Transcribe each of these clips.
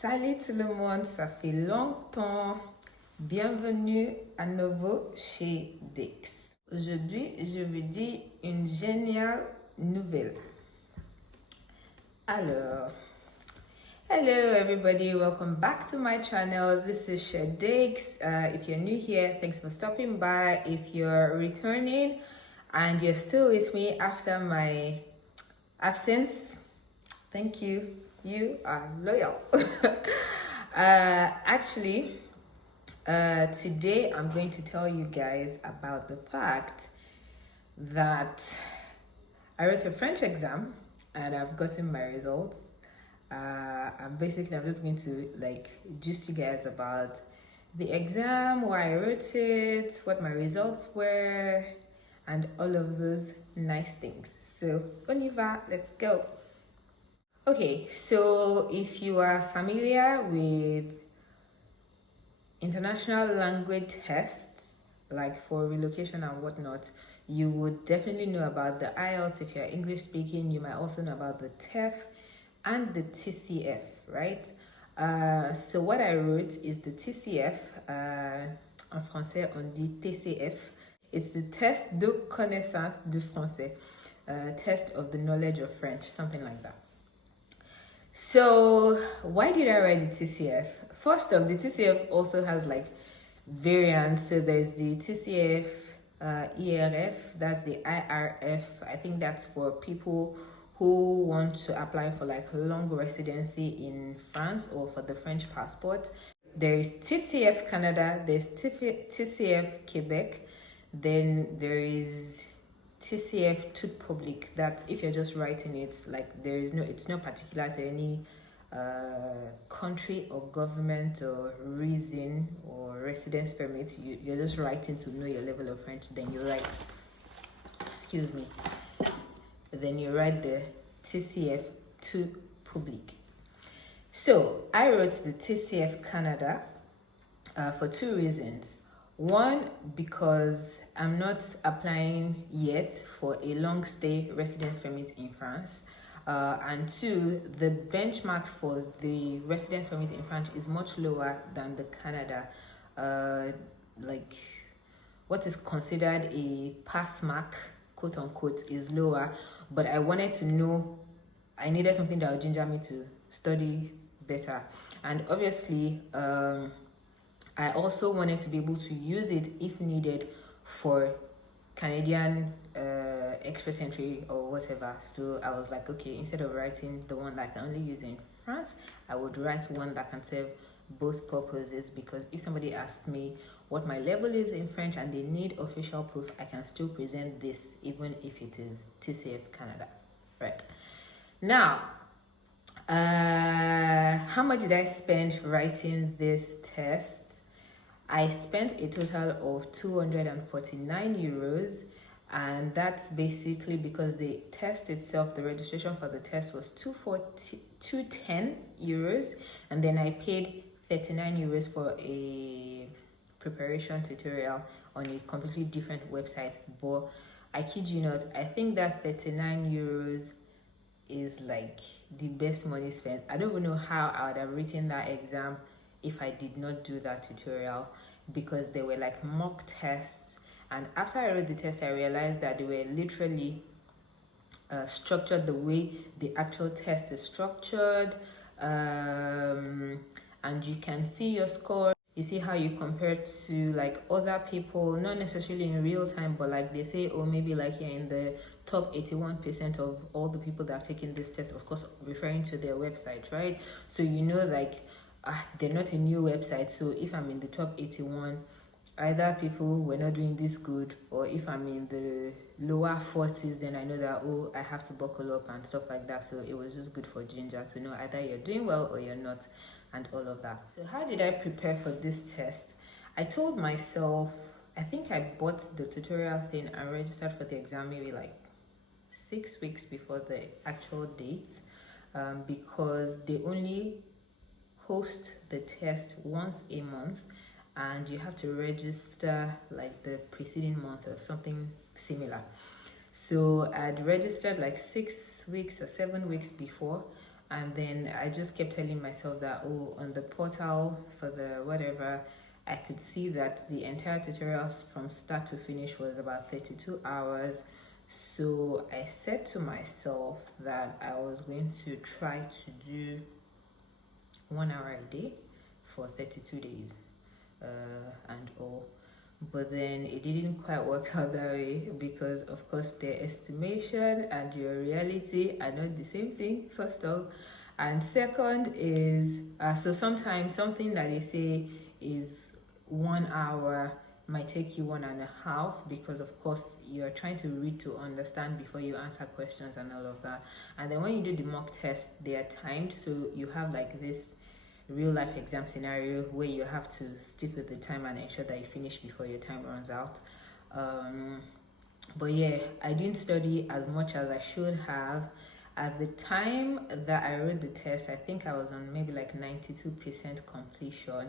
Salut tout le monde, ça fait longtemps. Bienvenue à nouveau chez Dix. Aujourd'hui, je vous dis une géniale nouvelle. Alors, hello everybody, welcome back to my channel. This is Shadix. If you're new here, thanks for stopping by. If you're returning and you're still with me after my absence, thank you. You are loyal. Today I'm going to tell you guys about the fact that I wrote a French exam and I've gotten my results. I'm just going to gist you guys about the exam, why I wrote it, what my results were, and all of those nice things. So on y va, let's go. Okay, so if you are familiar with international language tests, like for relocation and whatnot, you would definitely know about the IELTS. If you're English speaking, you might also know about the TEF and the TCF, right? So what I wrote is the TCF, en français on dit TCF. It's the Test de connaissance du français, test of the knowledge of French, something like that. So why did I write the TCF? First off, the TCF also has variants. So there's the TCF ERF, that's the IRF. I think that's for people who want to apply for long residency in France or for the French passport. There is TCF Canada, there's TCF Quebec, then there is TCF tout public. That's if you're just writing it, it's not particular to any country or government or reason or residence permit. You're just writing to know your level of French. Then you write, then you write the TCF tout public. So I wrote the TCF Canada for two reasons. One, because I'm not applying yet for a long stay residence permit in France. And two, the benchmarks for the residence permit in France is much lower than the Canada. What is considered a pass mark, quote unquote, is lower. But I wanted to know, I needed something that would ginger me to study better. And obviously, I also wanted to be able to use it if needed for Canadian express entry or whatever. So I was like, okay, instead of writing the one that I can only use in France, I would write one that can serve both purposes, because if somebody asks me what my level is in French and they need official proof, I can still present this even if it is TCF Canada, right? Now, how much did I spend writing this test? I spent a total of 249 euros, and that's basically because the test itself, the registration for the test was 210 euros, and then I paid 39 euros for a preparation tutorial on a completely different website. But I kid you not, I think that 39 euros is the best money spent. I don't even know how I would have written that exam if I did not do that tutorial, because they were mock tests. And after I wrote the test, I realized that they were literally structured the way the actual test is structured. And you can see your score. You see how you compare to other people, not necessarily in real time, but they say, oh, maybe you're in the top 81% of all the people that have taken this test, of course referring to their website, right? So they're not a new website, so if I'm in the top 81, either people were not doing this good, or if I'm in the lower 40s, then I know that, oh, I have to buckle up and stuff like that. So it was just good for ginger to know either you're doing well or you're not, and all of that. So how did I prepare for this test? I told myself, I think I bought the tutorial thing and registered for the exam maybe 6 weeks before the actual date, because they only host the test once a month, and you have to register the preceding month or something similar. So I'd registered 6 weeks or 7 weeks before, And then I just kept telling myself that, oh, on the portal for the whatever, I could see that the entire tutorial from start to finish was about 32 hours. So I said to myself that I was going to try to do 1 hour a day for 32 days and all. But then it didn't quite work out that way, because of course their estimation and your reality are not the same thing, first off. And second is, so sometimes something that they say is 1 hour might take you 1.5, because of course you're trying to read to understand before you answer questions and all of that. And then when you do the mock test, they are timed, so you have like this real life exam scenario where you have to stick with the time and ensure that you finish before your time runs out. But yeah, I didn't study as much as I should have. At the time that I wrote the test, I think I was on maybe like 92% completion.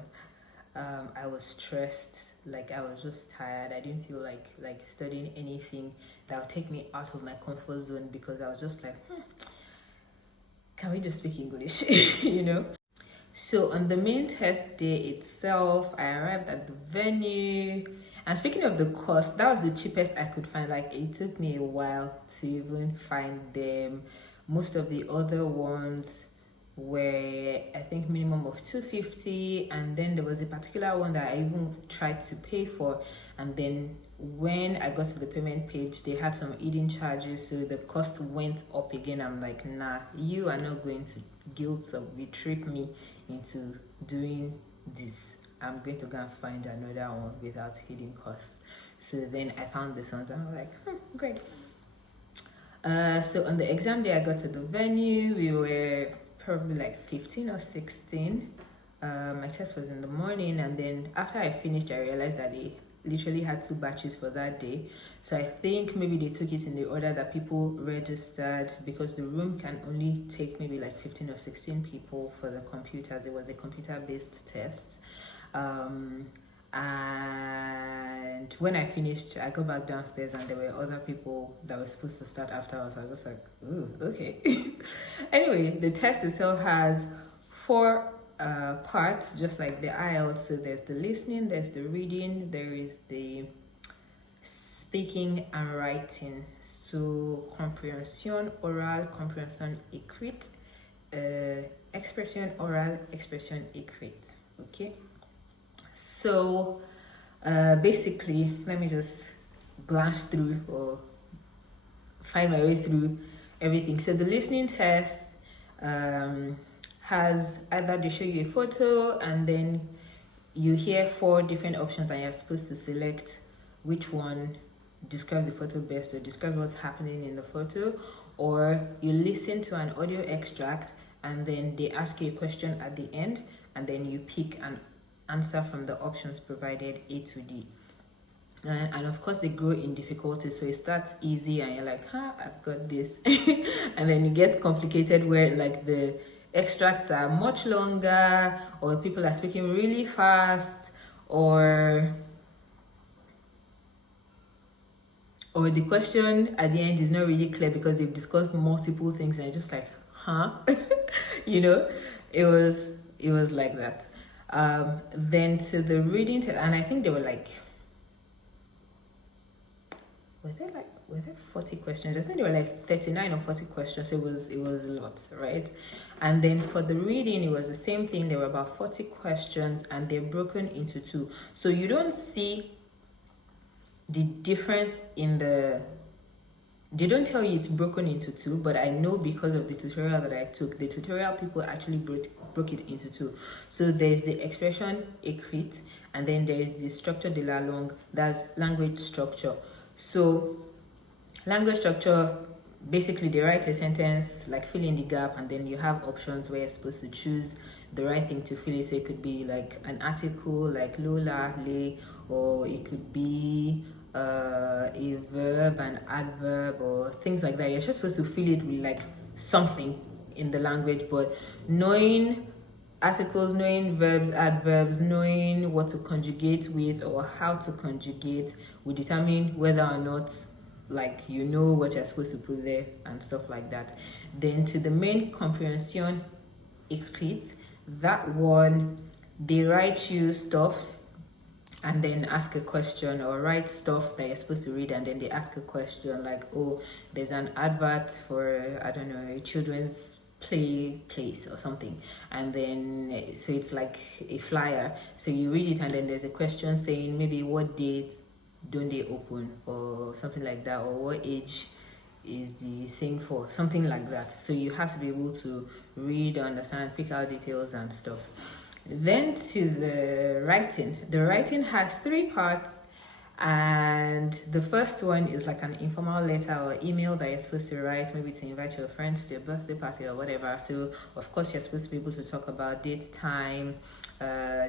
I was stressed, like I was just tired. I didn't feel like studying anything that would take me out of my comfort zone, because I was just like, can we just speak English? You know. So on the main test day itself, I arrived at the venue. And speaking of the cost, that was the cheapest I could find. Like, it took me a while to even find them. Most of the other ones were, I think, minimum of $250, and then there was a particular one that I even tried to pay for, and then when I got to the payment page, they had some hidden charges, so the cost went up again. I'm like, nah, you are not going to guilt or trip me into doing this. I'm going to go and find another one without hidden costs. So then I found this one, and I'm like, great. So on the exam day, I got to the venue. We were probably like 15 or 16. My test was in the morning, and then after I finished, I realized that they literally had 2 batches for that day. So I think maybe they took it in the order that people registered, because the room can only take maybe like 15 or 16 people for the computers. It was a computer-based test. And when I finished, I go back downstairs, and there were other people that were supposed to start after us. I was just like, ooh, okay. Anyway, the test itself has 4 parts, just like the IELTS. So there's the listening, there's the reading, there is the speaking and writing. So comprehension oral, comprehension écrite, expression oral, expression écrite. Okay. So basically, let me just glance through or find my way through everything. So the listening test has either they show you a photo, and then you hear 4 different options, and you're supposed to select which one describes the photo best or describes what's happening in the photo, or you listen to an audio extract, and then they ask you a question at the end, and then you pick an answer from the options provided, A to D. And of course they grow in difficulty, so it starts easy and you're like, I've got this. And then it gets complicated, where like the extracts are much longer, or people are speaking really fast, or the question at the end is not really clear because they've discussed multiple things, and you're just like, you know. It was like that. Then to the reading test, and I think there were like, were there 40 questions? I think there were like 39 or 40 questions. It was a lot, right? And then for the reading, it was the same thing. There were about 40 questions, and they're broken into 2. So you don't see the difference in they don't tell you it's broken into 2, but I know because of the tutorial that I took, the tutorial people actually broke it into 2. So there's the expression écrite, and then there's the structure de la langue, that's language structure. So language structure, basically they write a sentence, like fill in the gap, and then you have options where you're supposed to choose the right thing to fill it. So it could be like an article, like lola, le, or it could be a verb, an adverb, or things like that. You're just supposed to fill it with like something in the language, but knowing articles, knowing verbs, adverbs, knowing what to conjugate with or how to conjugate will determine whether or not like you know what you're supposed to put there and stuff like that. Then to the main comprehension écrite, that one, they write you stuff and then ask a question, or write stuff that you're supposed to read and then they ask a question like, oh, there's an advert for, I don't know, a children's place or something, and then so it's like a flyer, so you read it and then there's a question saying maybe what date don't they open or something like that, or what age is the thing for, something like that. So you have to be able to read, understand, pick out details and stuff. Then to the writing has 3 parts, and the first one is like an informal letter or email that you're supposed to write, maybe to invite your friends to a birthday party or whatever. So of course you're supposed to be able to talk about date, time,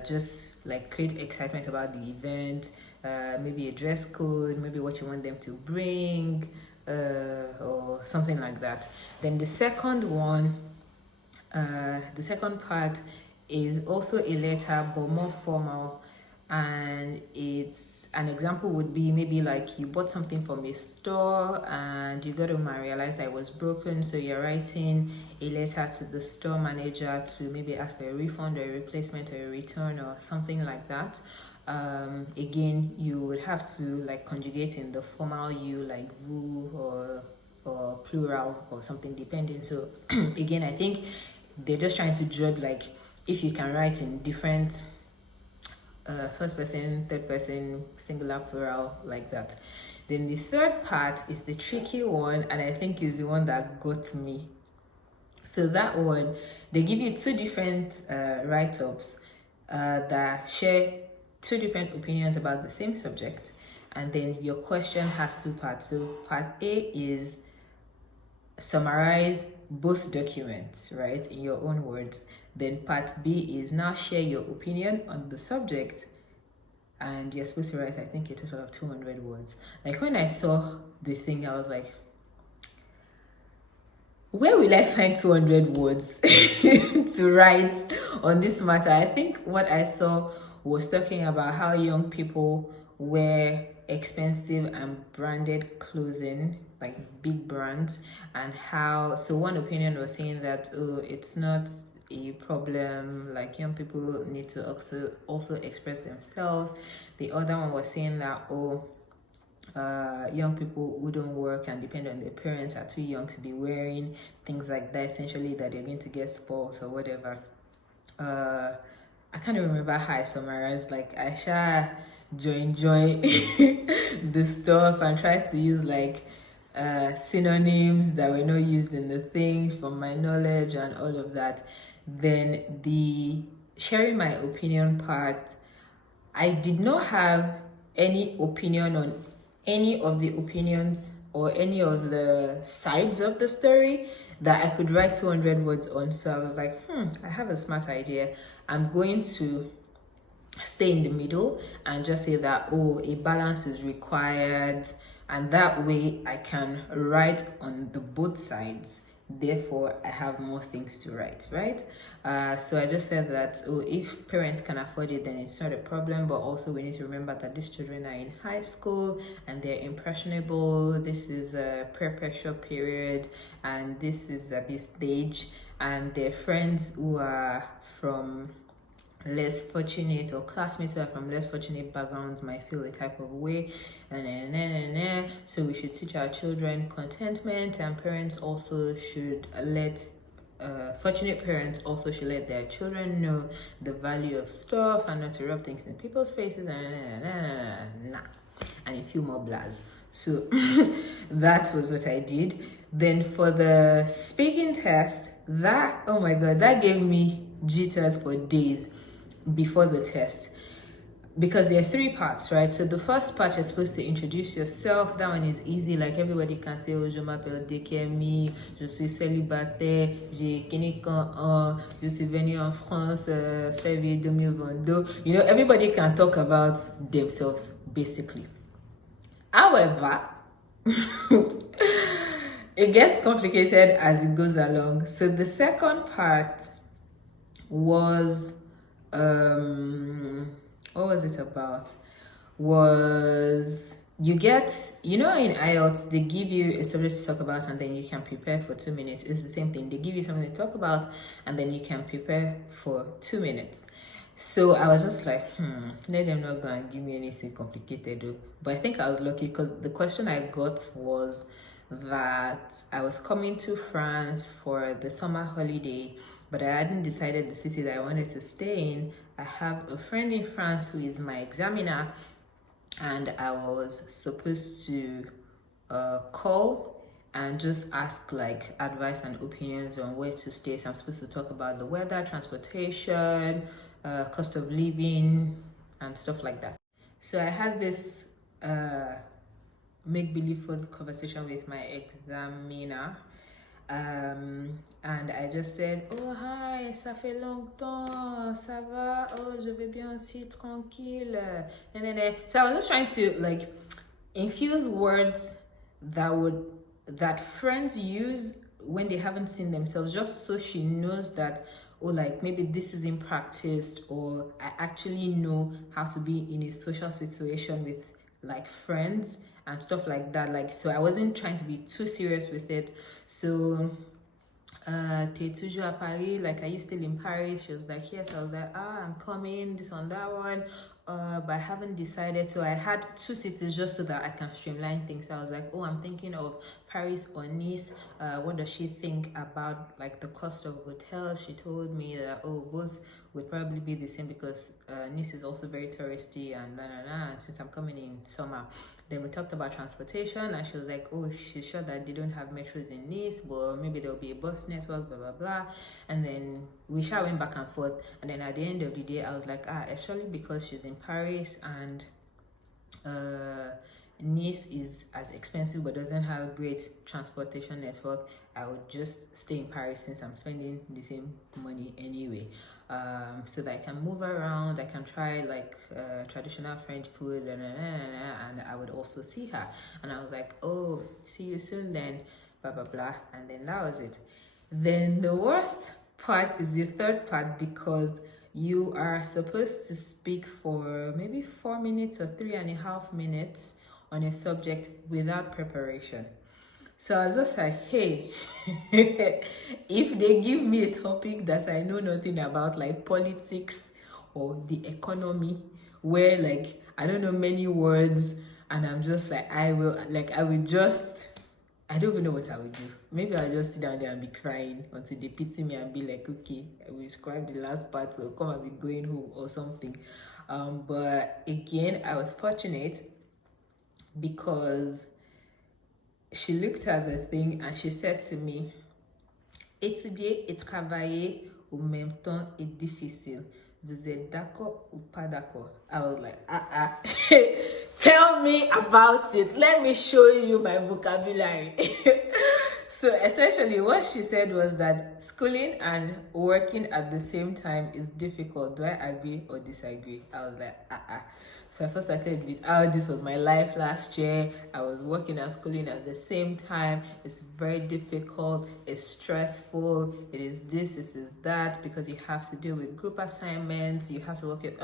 just like create excitement about the event, maybe a dress code, maybe what you want them to bring, or something like that. Then the second part is also a letter but more formal, and it's an example would be maybe like you bought something from a store and you got home and realized that it was broken, so you're writing a letter to the store manager to maybe ask for a refund or a replacement or a return or something like that. Again, you would have to like conjugate in the formal you, like vous or plural or something depending. So again, I think they're just trying to judge like if you can write in different first person, third person, singular, plural, like that. Then the third part is the tricky one, and I think is the one that got me. So that one, they give you 2 different write-ups that share 2 different opinions about the same subject, and then your question has 2 parts. So part A is summarize both documents, right, in your own words. Then part B is now share your opinion on the subject, and you're supposed to write, I think, a total of 200 words. Like when I saw the thing, I was like, where will I find 200 words to write on this matter? I think what I saw was talking about how young people wear expensive and branded clothing, like big brands, and how, so one opinion was saying that, oh, it's not a problem, like young people need to also express themselves. The other one was saying that, oh, young people who don't work and depend on their parents are too young to be wearing things like that, essentially that they're going to get spoiled or whatever. I can't remember how I summarized, like I shall enjoy the stuff and try to use like synonyms that were not used in the things from my knowledge and all of that. Then the sharing my opinion part, I did not have any opinion on any of the opinions or any of the sides of the story that I could write 200 words on. So I was like, I have a smart idea. I'm going to stay in the middle and just say that, oh, a balance is required, and that way I can write on the both sides, therefore I have more things to write, right? So I just said that, oh, if parents can afford it, then it's not a problem, but also we need to remember that these children are in high school and they're impressionable. This is a peer-pressure period, and this is a big stage, and their friends who are from less fortunate, or classmates who are from less fortunate backgrounds might feel a type of way, and so we should teach our children contentment, and parents also should let fortunate parents also should let their children know the value of stuff and not to rub things in people's faces, and a few more blahs. So that was what I did. Then for the speaking test, that, oh my god, that gave me jitters for days before the test, because there are 3 parts, right? So the first part, you're supposed to introduce yourself. That one is easy, like everybody can say, oh, je m'appelle Dekemi, je suis célibataire, j'ai quelqu'un, je suis venu en France février 2022. You know, everybody can talk about themselves basically. However, it gets complicated as it goes along. So the second part was what was it about? Was you get, you know, in IELTS, they give you a subject to talk about and then you can prepare for 2 minutes. It's the same thing. They give you something to talk about and then you can prepare for 2 minutes. So I was just like, let them not go and give me anything complicated though. But I think I was lucky because the question I got was that I was coming to France for the summer holiday, but I hadn't decided the city that I wanted to stay in. I have a friend in France who is my examiner, and I was supposed to call and just ask like advice and opinions on where to stay. So I'm supposed to talk about the weather, transportation, cost of living, and stuff like that. So I had this make-believe phone conversation with my examiner, and I just said, oh hi, ça fait longtemps, ça va, oh je vais bien aussi, tranquille, so I was just trying to like infuse words that friends use when they haven't seen themselves, just so she knows that, oh, like maybe this isn't practiced, or I actually know how to be in a social situation with like friends and stuff like that. Like, so I wasn't trying to be too serious with it. So t'es toujours à Paris, like, are you still in Paris? She was like, yes. I was like, I'm coming, this one, that one, but I haven't decided. So I had 2 cities just so that I can streamline things. So I was like, oh, I'm thinking of Paris or Nice. What does she think about like the cost of hotels? She told me that, oh, both would probably be the same because Nice is also very touristy and and since I'm coming in summer. Then we talked about transportation and she was like, oh, she's sure that they don't have metros in Nice, but maybe there'll be a bus network, blah blah blah. And then we went back and forth, and then at the end of the day I was like, actually, because she's in Paris and Nice is as expensive but doesn't have a great transportation network, I would just stay in Paris since I'm spending the same money anyway, so that I can move around, I can try like traditional French food, and I would also see her. And I was like, oh, see you soon then, blah blah blah. And then that was it. Then the worst part is the third part, because you are supposed to speak for maybe 4 minutes or 3.5 minutes on a subject without preparation. So I was just like, hey, if they give me a topic that I know nothing about, like politics or the economy, where like I don't know many words, and I'm just like, I will just, I don't even know what I would do. Maybe I'll just sit down there and be crying until they pity me and be like, okay, we scribed the last part, so come and be going home or something. But again, I was fortunate because she looked at the thing and she said to me, étudier et travailler au même temps est difficile. Vous êtes d'accord ou pas d'accord? I was like, tell me about it. Let me show you my vocabulary. So essentially what she said was that schooling and working at the same time is difficult. Do I agree or disagree? I was like, So I first started with, this was my life last year. I was working and schooling at the same time. It's very difficult. It's stressful. It is this, this is that, because you have to deal with group assignments. You have to work with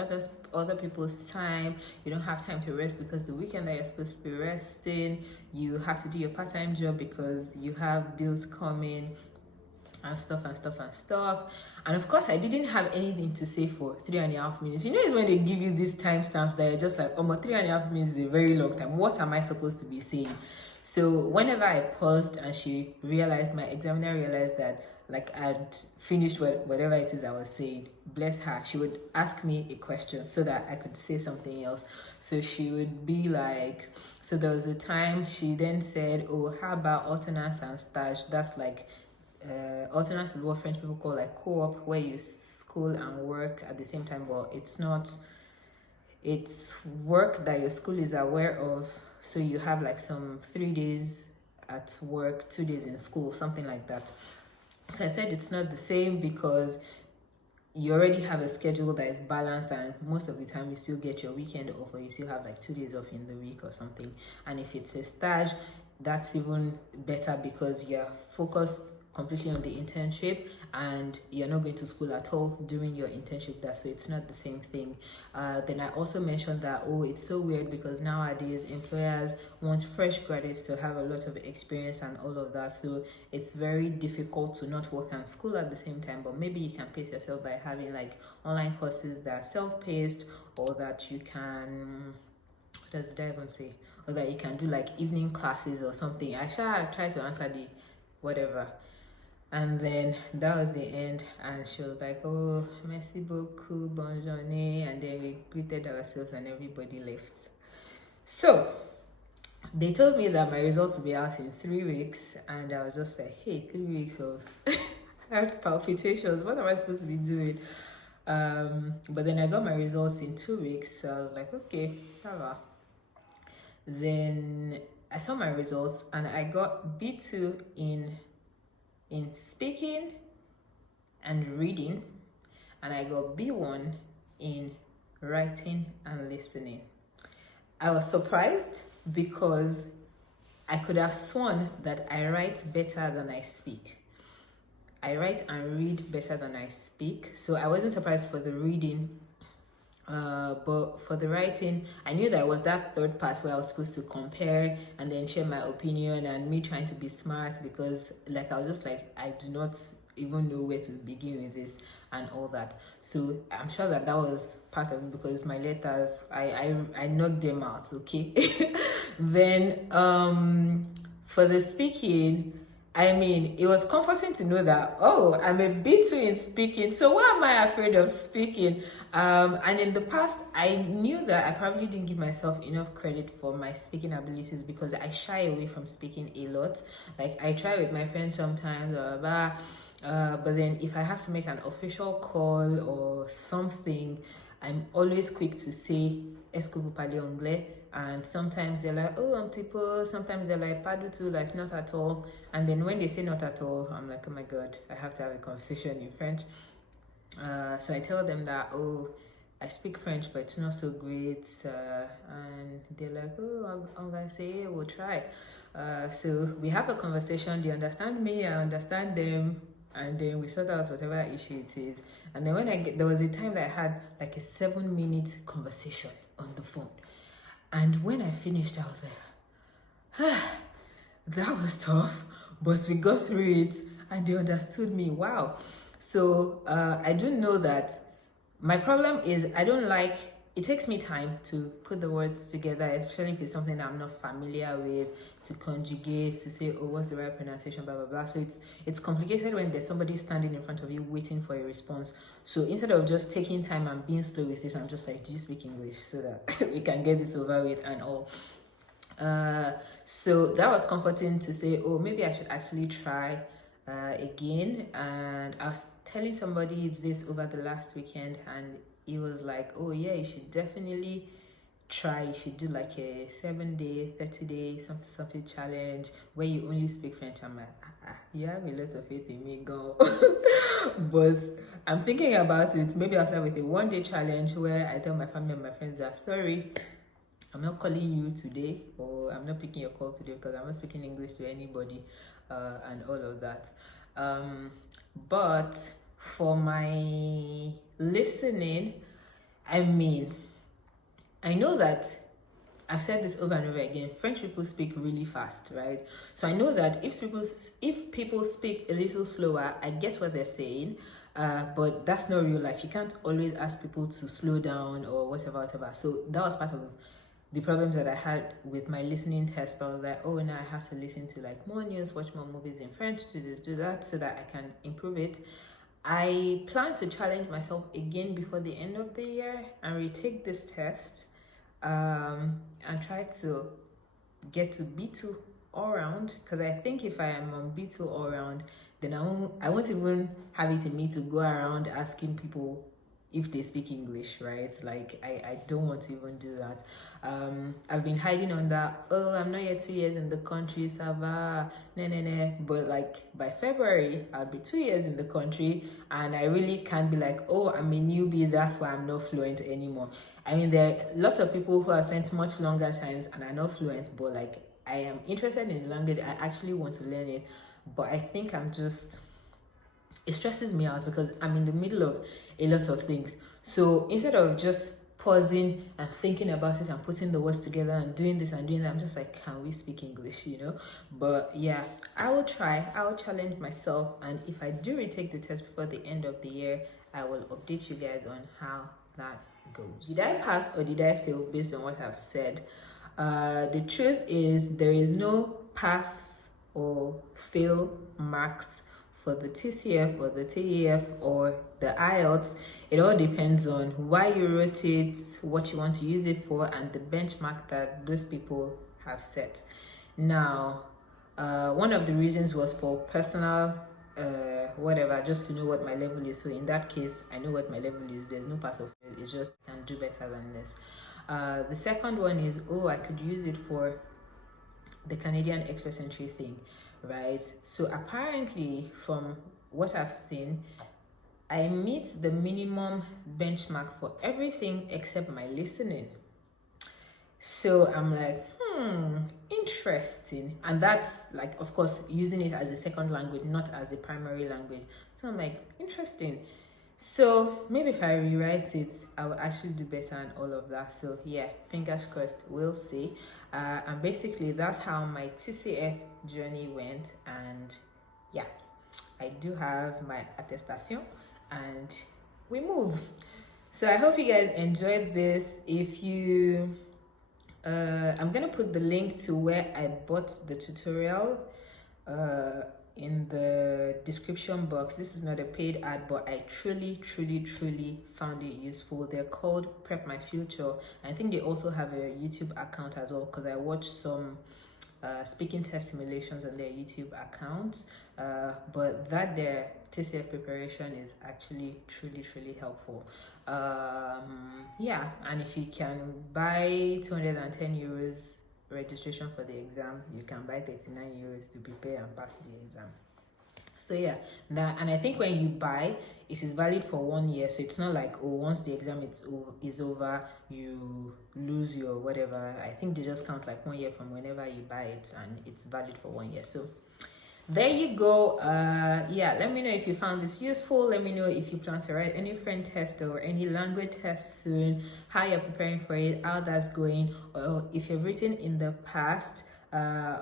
other people's time. You don't have time to rest because the weekend that you're supposed to be resting, you have to do your part-time job because you have bills coming and stuff. And of course I didn't have anything to say for 3.5 minutes. You know, it's when they give you these timestamps that you're just like, 3.5 minutes is a very long time. What am I supposed to be saying? So whenever I paused and she realized, my examiner realized that like I'd finished whatever it is I was saying, bless her, she would ask me a question so that I could say something else. So she would be like, so there was a time she then said, oh, how about alternance and stage? That's like, alternance is what French people call like co-op, where you school and work at the same time, but it's not, it's work that your school is aware of. So you have like some 3 days at work, 2 days in school, something like that. So I said it's not the same because you already have a schedule that is balanced, and most of the time you still get your weekend off, or you still have like 2 days off in the week or something. And if it's a stage, that's even better because you're focused completely on the internship, and you're not going to school at all during your internship there, so it's not the same thing. Then I also mentioned that, oh, it's so weird because nowadays employers want fresh graduates to have a lot of experience and all of that, so it's very difficult to not work and school at the same time. But maybe you can pace yourself by having like online courses that are self-paced, or that you can, what does that even say, or that you can do like evening classes or something. I shall try to answer the whatever. And then that was the end, and she was like, oh, merci beaucoup, bonne journée, and then we greeted ourselves and everybody left. So they told me that my results will be out in 3 weeks, and I was just like, hey, 3 weeks of heart palpitations, what am I supposed to be doing? But then I got my results in 2 weeks, so I was like, okay, ça va. Then I saw my results, and I got B2 in speaking and reading, and I got B1 in writing and listening. I was surprised because I could have sworn that I write better than I speak. I write and read better than I speak, so I wasn't surprised for the reading. But for the writing, I knew that was that third part where I was supposed to compare and then share my opinion, and me trying to be smart, because like I was just like, I do not even know where to begin with this and all that. So I'm sure that was part of it, because my letters, I knocked them out, okay? Then for the speaking, I mean, it was comforting to know that, oh, I'm a B2 in speaking, so why am I afraid of speaking? And in the past, I knew that I probably didn't give myself enough credit for my speaking abilities, because I shy away from speaking a lot. Like, I try with my friends sometimes, but then if I have to make an official call or something, I'm always quick to say, est-ce que vous parlez anglais? And sometimes they're like, oh, un petit peu. Sometimes they're like, pas du tout, like not at all. And then when they say not at all, I'm like, oh my God, I have to have a conversation in French. So I tell them that, oh, I speak French, but it's not so great. And they're like, oh, on va essayer, we'll try. So we have a conversation. They understand me, I understand them. And then we sort out whatever issue it is. And then when there was a time that I had like a 7-minute conversation on the phone. And when I finished, I was like, that was tough, but we got through it and they understood me. Wow. So I do know that my problem is it takes me time to put the words together, especially if it's something that I'm not familiar with, to conjugate, to say, oh, what's the right pronunciation, blah, blah, blah. So it's complicated when there's somebody standing in front of you waiting for a response. So instead of just taking time and being slow with this, I'm just like, do you speak English, so that we can get this over with and all. So that was comforting to say, oh, maybe I should actually try again. And I was telling somebody this over the last weekend, and he was like, oh yeah, you should definitely try. You should do like a 7-day, 30-day something challenge where you only speak French. I'm like, you have a lot of faith in me, girl. But I'm thinking about it. Maybe I'll start with a 1-day challenge where I tell my family and my friends that, sorry, I'm not calling you today, or I'm not picking your call today because I'm not speaking English to anybody, and all of that. But for my listening, I mean, I know that I've said this over and over again, French people speak really fast, right? So I know that if people speak a little slower, I get what they're saying, but that's not real life. You can't always ask people to slow down or whatever. So that was part of the problems that I had with my listening test. But I was like, oh, now I have to listen to like more news, watch more movies in French, to do that, so that I can improve it. I plan to challenge myself again before the end of the year and retake this test, and try to get to B2 all round, because I think if I am on B2 all round, then I won't even have it in me to go around asking people if they speak English, right? Like, I don't want to even do that. I've been hiding on that, oh, I'm not yet 2 years in the country, ça va, nah. But like by February, I'll be 2 years in the country, and I really can't be like, oh, I'm a newbie, that's why I'm not fluent anymore. I mean, there are lots of people who have spent much longer times and are not fluent, but like, I am interested in the language, I actually want to learn it. but I think it stresses me out because I'm in the middle of a lot of things. So instead of just pausing and thinking about it and putting the words together and doing this and doing that, I'm just like, can we speak English, But yeah, I will try. I will challenge myself, and if I do retake the test before the end of the year, I will update you guys on how that goes. Did I pass or did I fail based on what I've said? The truth is there is no pass or fail marks for the TCF or the TEF or the IELTS. It all depends on why you wrote it, what you want to use it for, and the benchmark that those people have set. Now, one of the reasons was for personal whatever, just to know what my level is. So in that case, I know what my level is. There's no pass or fail. It's just I can do better than this. The second one is, I could use it for the Canadian Express Entry thing, right? So apparently, from what I've seen, I meet the minimum benchmark for everything except my listening. So I'm like, interesting. And that's like, of course, using it as a second language, not as the primary language. So I'm like, interesting. So maybe if I rewrite it, I will actually do better and all of that. So yeah, fingers crossed, we'll see. And basically that's how my TCF journey went. And yeah, I do have my attestation and we move. So I hope you guys enjoyed this. If you I'm gonna put the link to where I bought the tutorial in the description box. This is not a paid ad, but I truly found it useful. They're called Prep My Future. I think they also have a YouTube account as well, because I watched some speaking test simulations on their YouTube accounts. But that their TCF preparation is actually truly helpful. Yeah, and if you can buy 210 euros registration for the exam, you can buy 39 euros to prepare and pass the exam. So yeah, and I think when you buy, it is valid for 1 year. So it's not like, once the exam is over, you lose your whatever. I think they just count like 1 year from whenever you buy it, and it's valid for 1 year. So there you go. Yeah, let me know if you found this useful. Let me know if you plan to write any friend test or any language test soon, how you're preparing for it, how that's going, or if you've written in the past,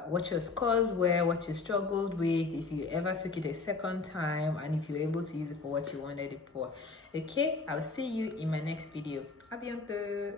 what your scores were, what you struggled with, if you ever took it a second time, and if you're able to use it for what you wanted it for. Okay, I'll see you in my next video. À bientôt.